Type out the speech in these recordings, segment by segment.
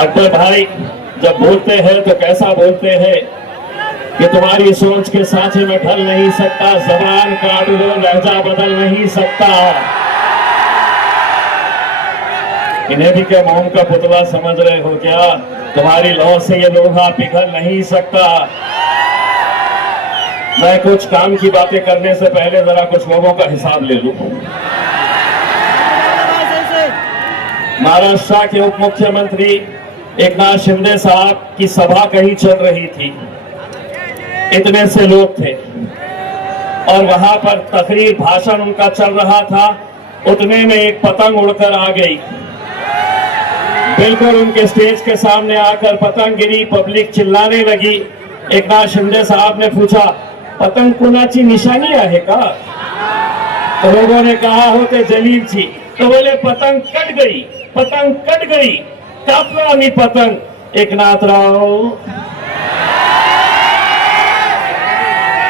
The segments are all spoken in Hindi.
अकबर भाई जब बोलते हैं तो कैसा बोलते हैं कि तुम्हारी सोच के साथे में ढल नहीं सकता, जबान काट दो लहजा बदल नहीं सकता। इन्हें भी क्या मोम का पुतला समझ रहे हो क्या? तुम्हारी लौ से ये लोहा पिघल नहीं सकता। मैं कुछ काम की बातें करने से पहले जरा कुछ लोगों का हिसाब ले लूं। महाराष्ट्र के उप मुख्यमंत्री एकनाथ शिंदे साहब की सभा कहीं चल रही थी, इतने से लोग थे और वहां पर तकरीर भाषण उनका चल रहा था। उतने में एक पतंग उड़कर आ गई, बिल्कुल उनके स्टेज के सामने आकर पतंग गिरी। पब्लिक चिल्लाने लगी। एकनाथ शिंदे साहब ने पूछा, पतंग कोणाची निशानी आहे का? तो लोगों ने कहा होते जलील जी। तो बोले पतंग कट गई, पतंग कट गई, कापला आम्ही पतंग। एकनाथराव,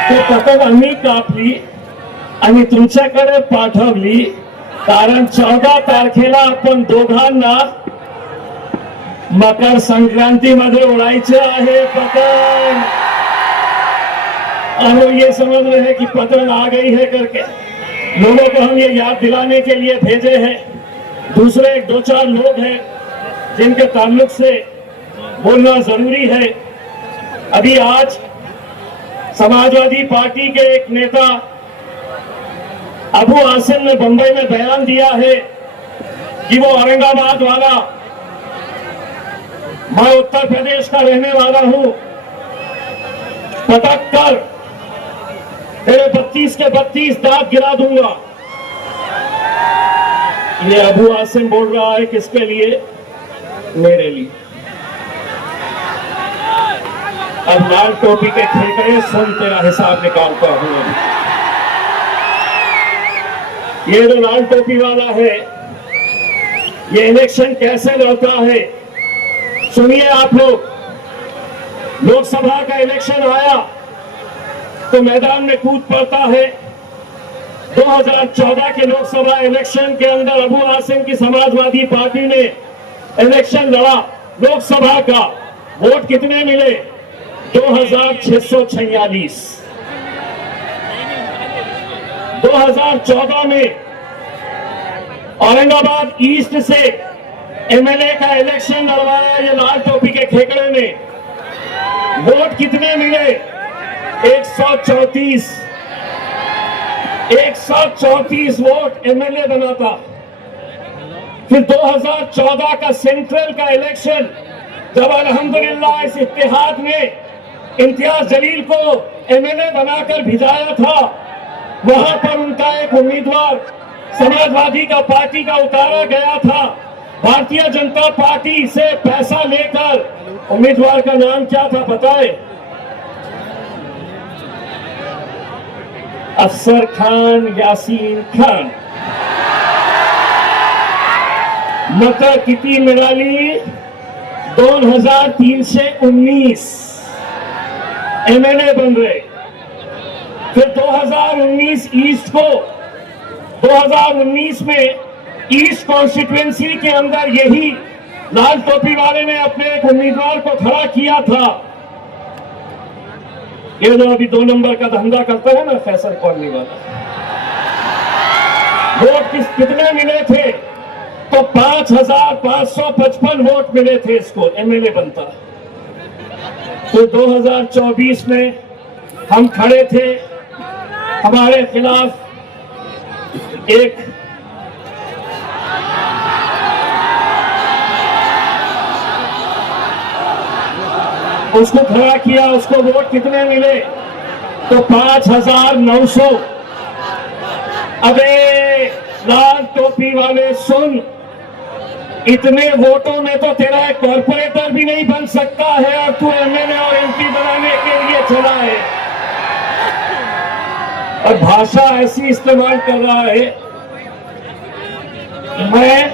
तो पतंग आम्ही कापली आणि तुमच्याकडे पाठवली, कारण 14 तारखेला आपण दोघांना मकर संक्रांति मध्ये उड़ायचे आहे पतंग। और लोग ये समझ रहे हैं कि पतंग आ गई है करके। लोगों को हम ये याद दिलाने के लिए भेजे हैं। दूसरे 2-4 लोग हैं जिनके ताल्लुक से बोलना जरूरी है। अभी आज समाजवादी पार्टी के एक नेता अबू आसिम ने बंबई में बयान दिया है कि वो औरंगाबाद वाला, मैं उत्तर प्रदेश का रहने वाला हूं, पटक कर तेरे 32 के 32 दांत गिरा दूंगा। ये अबू आसिम बोल रहा है किसके लिए? मेरे लिए। अब लाल टोपी के ठेके सुन, तेरा हिसाब निकालता हूं। ये जो लाल टोपी वाला है, ये इलेक्शन कैसे लड़ता है सुनिए आप लोग। लोकसभा का इलेक्शन आया तो मैदान में कूद पड़ता है। 2014 के लोकसभा इलेक्शन के अंदर अबू आसिम की समाजवादी पार्टी ने इलेक्शन लड़ा। लोकसभा का वोट कितने मिले? 2646। 2014 में औरंगाबाद ईस्ट से एमएलए का इलेक्शन लड़वाया ये लाल टोपी के खेकड़े ने। वोट कितने मिले? 134। 134 वोट एमएलए बना था। फिर 2014 का सेंट्रल का इलेक्शन, जब अल्हम्दुलिल्लाह इस इत्तेहाद ने इम्तियाज जलील को एमएलए बनाकर भिजाया था, वहां पर उनका एक उम्मीदवार समाजवादी का पार्टी का उतारा गया था। भारतीय जनता पार्टी से पैसा लेकर उम्मीदवार का नाम क्या था बताए? अफसर खान यासीन खान। मत किती मिळाली? 2319 एमएलए बन रहे। फिर 2019 ईस्ट को 2019 में ईस्ट कॉन्स्टिट्यूएंसी के अंदर यही लाल टोपी वाले ने अपने एक उम्मीदवार को खड़ा किया था। ये जो अभी 2 नंबर का धंधा करता है ना, फैसल कॉलोनी वाला, वोट कितने मिले थे? तो 5555 वोट मिले थे इसको, एमएलए बनता। तो 2024 में हम खड़े थे, हमारे खिलाफ एक उसको खड़ा किया। उसको वोट कितने मिले? तो 5900। अबे लाल टोपी वाले सुन, इतने वोटों में तो तेरा एक कॉर्पोरेटर भी नहीं बन सकता है और तू एमएलए और एमपी बनाने के लिए चला है। और भाषा ऐसी इस्तेमाल कर रहा है, मैं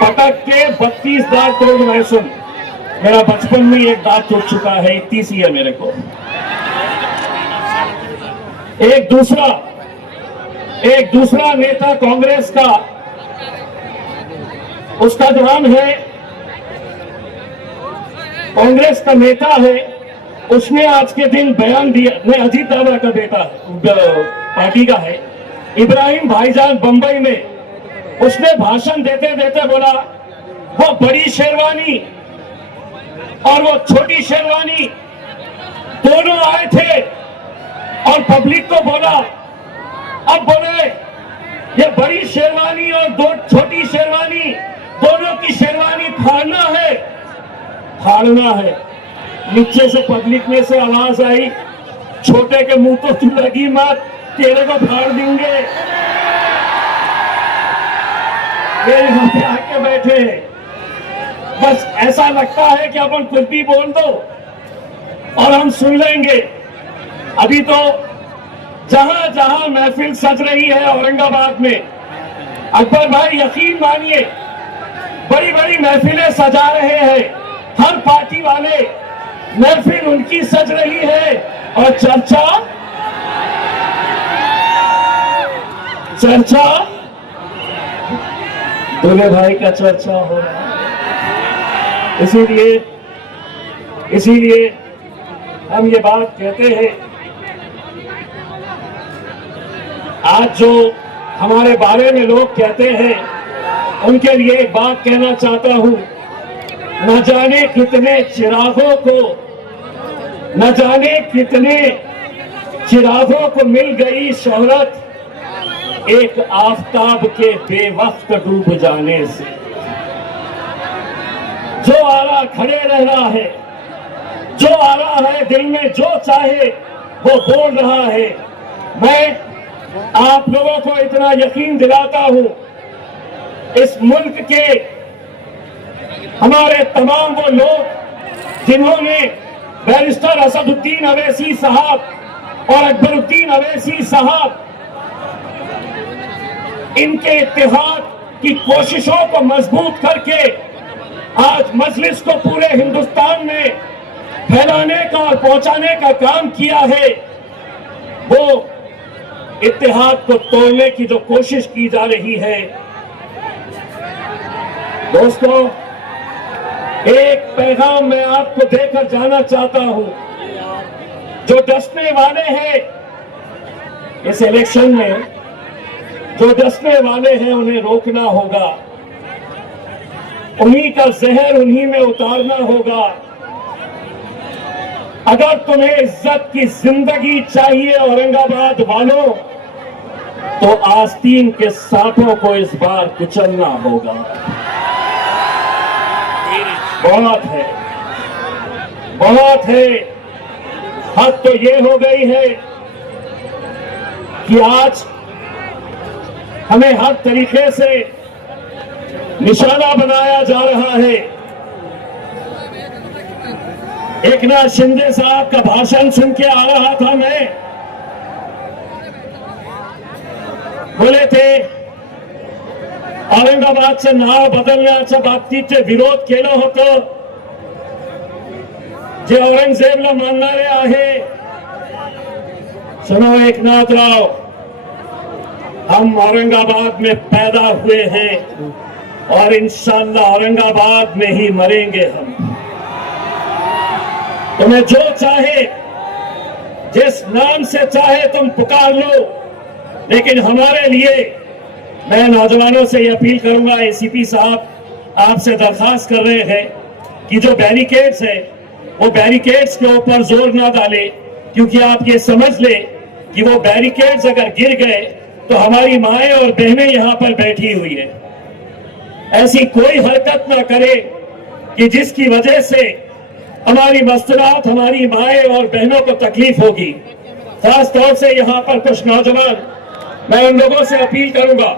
पटक के 32 दांत तोड़। मैं सुन, मेरा बचपन में एक दांत टूट चुका है, 31 ही है मेरे को। एक दूसरा नेता कांग्रेस का, उसका नाम है कांग्रेस का नेता है, उसने आज के दिन बयान दिया, नहीं अजीत दादा का बेटा पार्टी का है, इब्राहिम भाईजान बंबई में, उसने भाषण देते देते बोला वो बड़ी शेरवानी और वो छोटी शेरवानी दोनों आए थे और पब्लिक को बोला, अब बोले ये बड़ी शेरवानी और दो छोटी शेरवानी दोनों की शेरवानी फाड़ना है। नीचे से पब्लिक में से आवाज आई, छोटे के मुंह तो तू लगी मत, तेरे को फाड़ देंगे। ये यहाँ पे आके बैठे, बस ऐसा लगता है कि अपन कुछ भी बोल दो और हम सुन लेंगे। अभी तो जहां जहां महफिल सज रही है औरंगाबाद में, अकबर भाई यकीन मानिए बड़ी बड़ी महफिलें सजा रहे हैं, हर पार्टी वाले महफिल उनकी सज रही है और चर्चा दूल्हे भाई का चर्चा हो रहा है। इसीलिए हम ये बात कहते हैं, आज जो हमारे बारे में लोग कहते हैं उनके लिए एक बात कहना चाहता हूं, न जाने कितने चिरागों को मिल गई शोहरत एक आफताब के बेवक्त डूब जाने से। जो आ रहा खड़े रह रहा है, जो आ रहा है दिल में जो चाहे वो बोल रहा है। मैं आप लोगों को इतना यकीन दिलाता हूं, इस मुल्क के हमारे तमाम वो लोग जिन्होंने बैरिस्टर असदुद्दीन अवैसी साहब और अकबरुद्दीन अवैसी साहब इनके इत्तेहाद की कोशिशों को मजबूत करके आज मजलिस को पूरे हिंदुस्तान में फैलाने का और पहुंचाने का काम किया है, वो इत्तेहाद को तोड़ने की जो कोशिश की जा रही है। दोस्तों, एक पैगाम मैं आपको देकर जाना चाहता हूं, जो डसने वाले हैं इस इलेक्शन में, जो डसने वाले हैं उन्हें रोकना होगा, उन्हीं का जहर उन्हीं में उतारना होगा। अगर तुम्हें इज्जत की जिंदगी चाहिए औरंगाबाद वालों, तो आस्तीन के सांपों को इस बार कुचलना होगा। बहुत है। हद तो ये हो गई है कि आज हमें हर तरीके से निशाना बनाया जा रहा है। एकनाथ शिंदे साहब का भाषण सुन के आ रहा था मैं, बोले थे औरंगाबादचं नाव बदलण्याच्या बाबतीत विरोध केला होता, जे औरंगजेबला मानणारे आहे। सुनो एकनाथ राव, हम औरंगाबाद में पैदा हुए हैं और इंशाअल्लाह औरंगाबाद में ही मरेंगे हम। तुम्हें जो चाहे, जिस नाम से चाहे तुम पुकार लो, लेकिन हमारे लिए मैं नौजवानों से यह अपील करूंगा, एसीपी साहब आपसे दरखास्त कर रहे हैं कि जो बैरिकेड्स है वो बैरिकेड्स के ऊपर जोर ना डाले, क्योंकि आप ये समझ ले कि वो बैरिकेड्स अगर गिर गए तो हमारी माएं और बहनें यहां पर बैठी हुई है। ऐसी कोई हरकत ना करे कि जिसकी वजह से हमारी मस्तूरात, हमारी माएं और बहनों को तकलीफ होगी। खास तौर से यहां पर कुछ नौजवान, मैं उन लोगों से अपील करूंगा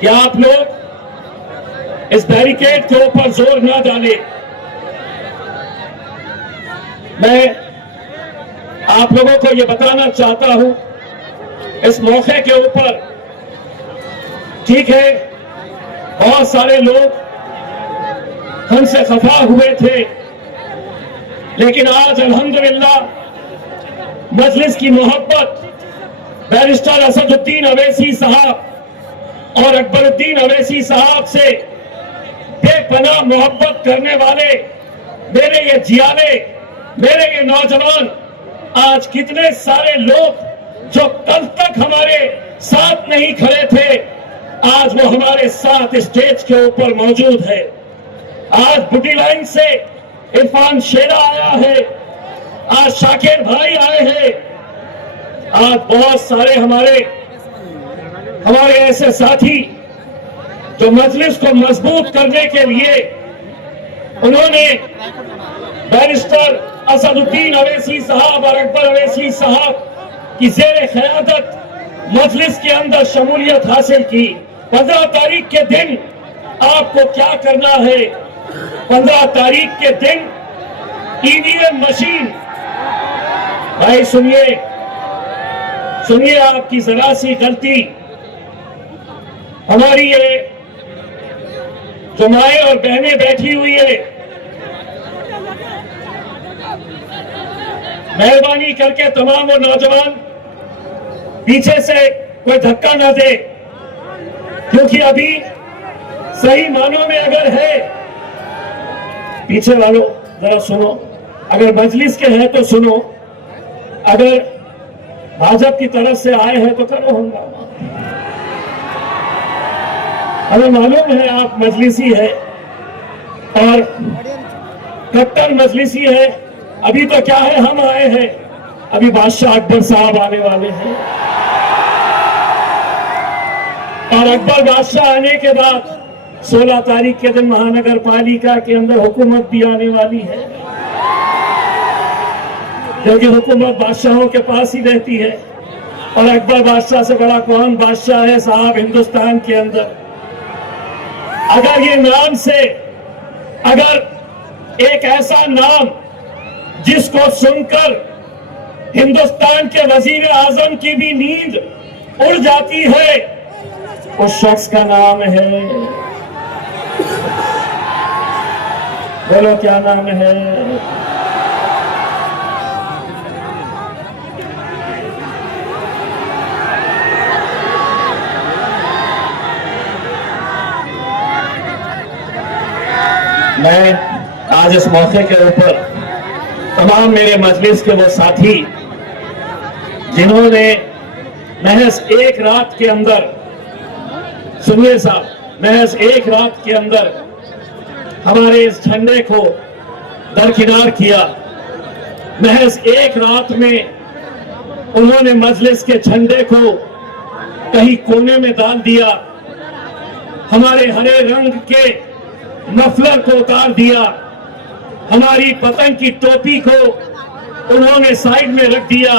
कि आप लोग इस बैरिकेड के ऊपर जोर ना डालें। मैं आप लोगों को यह बताना चाहता हूं इस मौके के ऊपर, ठीक है बहुत सारे लोग हमसे खफा हुए थे, लेकिन आज अल्हम्दुलिल्लाह मजलिस की मोहब्बत बैरिस्टर असदुद्दीन अवैसी साहब और अकबरुद्दीन अवैसी साहब से बेपनाह मोहब्बत करने वाले मेरे ये जियाले, मेरे ये नौजवान, आज कितने सारे लोग जो कल तक हमारे साथ नहीं खड़े थे, आज वो हमारे साथ स्टेज के ऊपर मौजूद है। आज बुटी लाइन से इरफान शेरा आया है, आज शाकिर भाई आए हैं, आज बहुत सारे हमारे ऐसे साथी जो मजलिस को मजबूत करने के लिए उन्होंने बैरिस्टर असदुद्दीन अवैसी साहब और अकबर अवैसी साहब की ज़ेरे क़यादत मजलिस के अंदर शमूलियत हासिल की। 15 तारीख के दिन आपको क्या करना है? 15 तारीख के दिन ईवीएम मशीन, भाई सुनिए आपकी जरा सी गलती, हमारी ये जो माएं और बहनें बैठी हुई है, मेहरबानी करके तमाम वो नौजवान पीछे से कोई धक्का ना दे, क्योंकि अभी सही मानों में अगर है, पीछे वालों जरा सुनो, अगर मजलिस के हैं तो सुनो, अगर भाजपा की तरफ से आए हैं तो करो हंगामा। हमें मालूम है आप मजलिसी है और कट्टर मजलिसी है। अभी तो क्या है, हम आए हैं, अभी बादशाह अकबर साहब आने वाले हैं और अकबर बादशाह आने के बाद 16 तारीख के दिन महानगर पालिका के अंदर हुकूमत भी आने वाली है, क्योंकि हुकूमत बादशाहों के पास ही रहती है और अकबर बादशाह से बड़ा कौन बादशाह है साहब हिंदुस्तान के अंदर। अगर ये नाम से, अगर एक ऐसा नाम जिसको सुनकर हिंदुस्तान के वजीर आजम की भी नींद उड़ जाती है, उस शख्स का नाम है, बोलो क्या नाम है? मैं आज इस मौके के ऊपर तमाम मेरे मजलिस के वो साथी जिन्होंने महज एक रात के अंदर, सुनिए साहब, महज एक रात के अंदर हमारे इस झंडे को दरकिनार किया, महज एक रात में उन्होंने मजलिस के झंडे को कहीं कोने में डाल दिया, हमारे हरे रंग के मफलर को उतार दिया, हमारी पतंग की टोपी को उन्होंने साइड में रख दिया।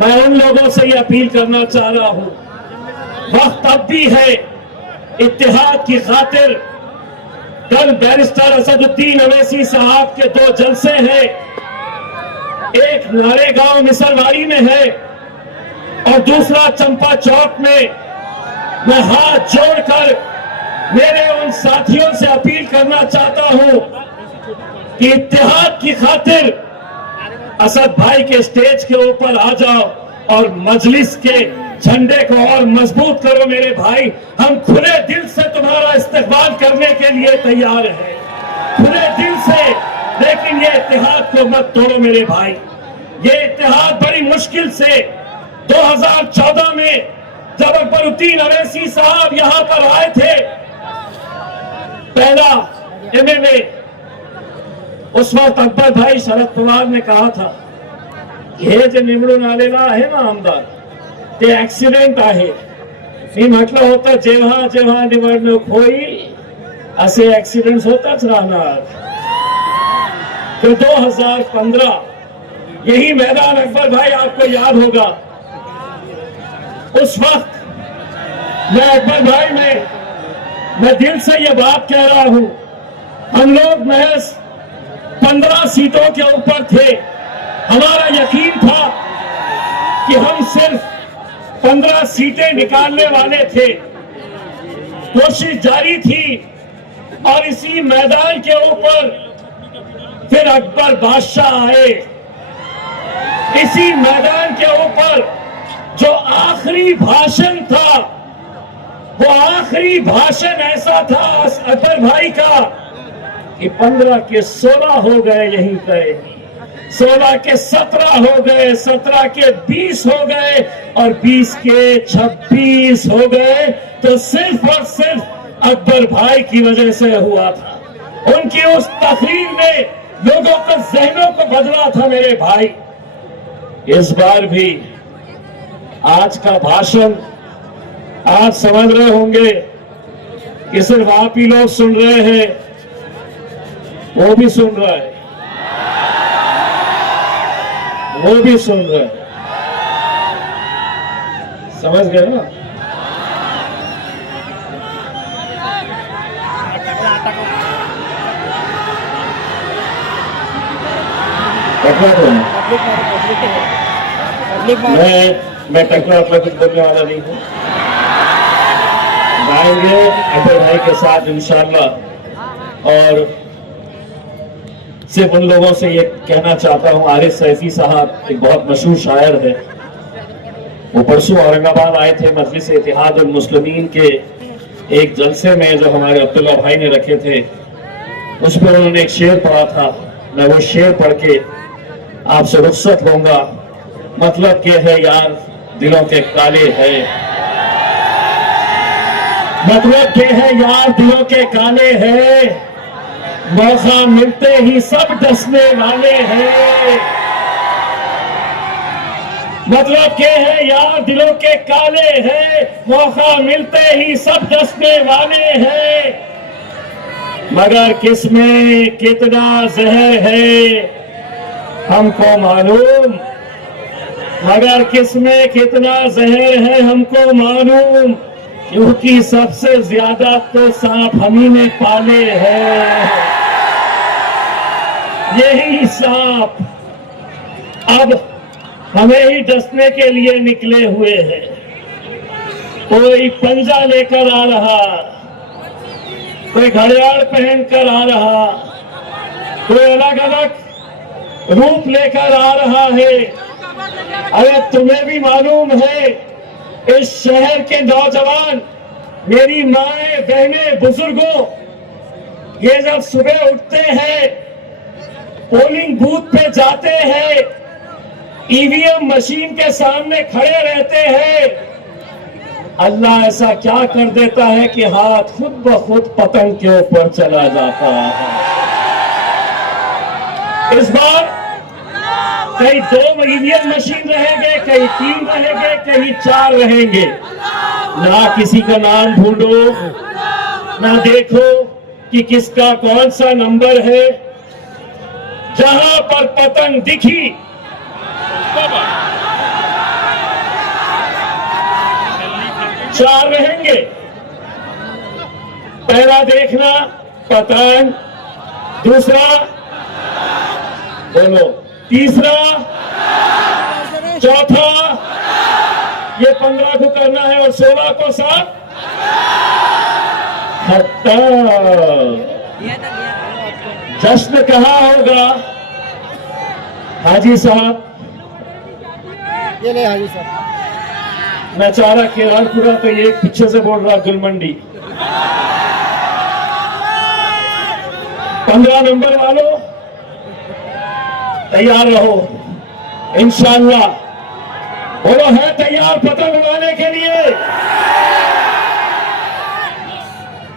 मैं उन लोगों से ये अपील करना चाह रहा हूं, वक्त अब भी है इत्तेहाद की खातिर। कल बैरिस्टर असदुद्दीन अवैसी साहब के 2 जलसे हैं, एक नारेगांव मिसरवाड़ी में है और दूसरा चंपा चौक में। मैं हाथ जोड़कर मेरे उन साथियों से अपील करना चाहता हूं कि इत्तेहाद की खातिर असद भाई के स्टेज के ऊपर आ जाओ और मजलिस के झंडे को और मजबूत करो मेरे भाई। हम खुले दिल से तुम्हारा इस्तेमाल करने के लिए तैयार हैं, खुले दिल से, लेकिन ये इत्तेहाद को मत तोड़ो मेरे भाई। ये इत्तेहाद बड़ी मुश्किल से 2014 में जब अकबरुद्दीन अवैसी साहब यहां पर आए थे, पहला एमएलए, उस वक्त अकबर भाई शरद पवार ने कहा था हे जे निवडून आलेला आहे ना आमदार ते ऍक्सिडेंट आहे। मी म्हटलं होतं जेव्हा जेव्हा निवडणूक होईल असे ऍक्सिडेंट होतच राहणार। तो 2015 यही मैदान, अकबर भाई आपको याद होगा, उस वक्त मैं अकबर भाई मैं दिल से ये बात कह रहा हूं, हम लोग महज 15 सीटों के ऊपर थे। हमारा यकीन था कि हम सिर्फ 15 सीटें निकालने वाले थे, कोशिश जारी थी और इसी मैदान के ऊपर फिर अकबर बादशाह आए। इसी मैदान के ऊपर जो आखिरी भाषण था, वो आखिरी भाषण ऐसा था अकबर भाई का कि 15 के 16 हो गए यहीं पे, 16 के 17 हो गए, 17 के 20 हो गए और 20 के 26 हो गए, तो सिर्फ और सिर्फ अकबर भाई की वजह से हुआ था। उनकी उस तकरीर ने लोगों के जहनों को बदला था मेरे भाई। इस बार भी आज का भाषण आप समझ रहे होंगे कि सिर्फ आप ही लोग सुन रहे हैं, वो भी सुन रहा है, वो भी सुन रहा है। समझ गए ना? मैं टकरा कुछ बोलने वाला नहीं हूँ। गाएंगे अकबर भाई के साथ इंशाल्लाह। और सिर्फ उन लोगों से ये कहना चाहता हूँ, आरिफ सैफी साहब एक बहुत मशहूर शायर है, वो परसों औरंगाबाद आए थे मजलिस इत्तेहाद उल मुस्लिमीन के एक जलसे में जो हमारे अब्दुल्ला भाई ने रखे थे, उस पर उन्होंने एक शेर पढ़ा था। मैं वो शेर पढ़ के आपसे रुखसत लूंगा। मतलब ये है यार, दिलों के काले हैं। मतलब ये है यार, दिलों के काले हैं, मौका मिलते ही सब डसने वाले हैं। मतलब ये है यार, दिलों के काले हैं, मौका मिलते ही सब डसने वाले हैं। मगर किसमें कितना जहर है हमको मालूम, मगर किसमें कितना जहर है हमको मालूम, क्योंकि सबसे ज्यादा तो सांप हम ही ने पाले हैं। यही सांप अब हमें ही डसने के लिए निकले हुए हैं। कोई पंजा लेकर आ रहा, कोई घड़ियाल पहनकर आ रहा, कोई अलग अलग रूप लेकर आ रहा है। अरे तुम्हें भी मालूम है, इस शहर के नौजवान, मेरी माएं, बहनें, बुजुर्गों, ये जब सुबह उठते हैं, पोलिंग बूथ पे जाते हैं, ईवीएम मशीन के सामने खड़े रहते हैं, अल्लाह ऐसा क्या कर देता है कि हाथ खुद ब खुद पतंग के ऊपर चला जाता है। इस बार कहीं 2 ईवीएम मशीन रहेंगे, कहीं 3 रहेंगे, कहीं 4 रहेंगे। ना किसी का नाम ढूंढो, ना देखो कि किसका कौन सा नंबर है। जहां पर पतंग दिखी, 4 रहेंगे। पहला देखना पतंग, दूसरा बोलो, तीसरा, चौथा, ये 15 को करना है और 16 को साथ जश्न कहाँ होगा? हाजी साहब, ये ले हाजी साहब। मैं चाह रहा केरालपुरा तो ये पीछे से बोल रहा गुलमंडी। 15 नंबर वालों तैयार रहो, इंशाअल्लाह। बोलो, है तैयार पतंग उड़ाने के लिए?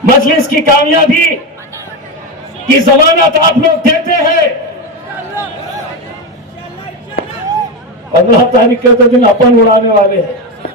मजलिस की कामयाबी की जमानत आप लोग देते हैं। 15 तारीख के तो दिन अपन उड़ाने वाले हैं।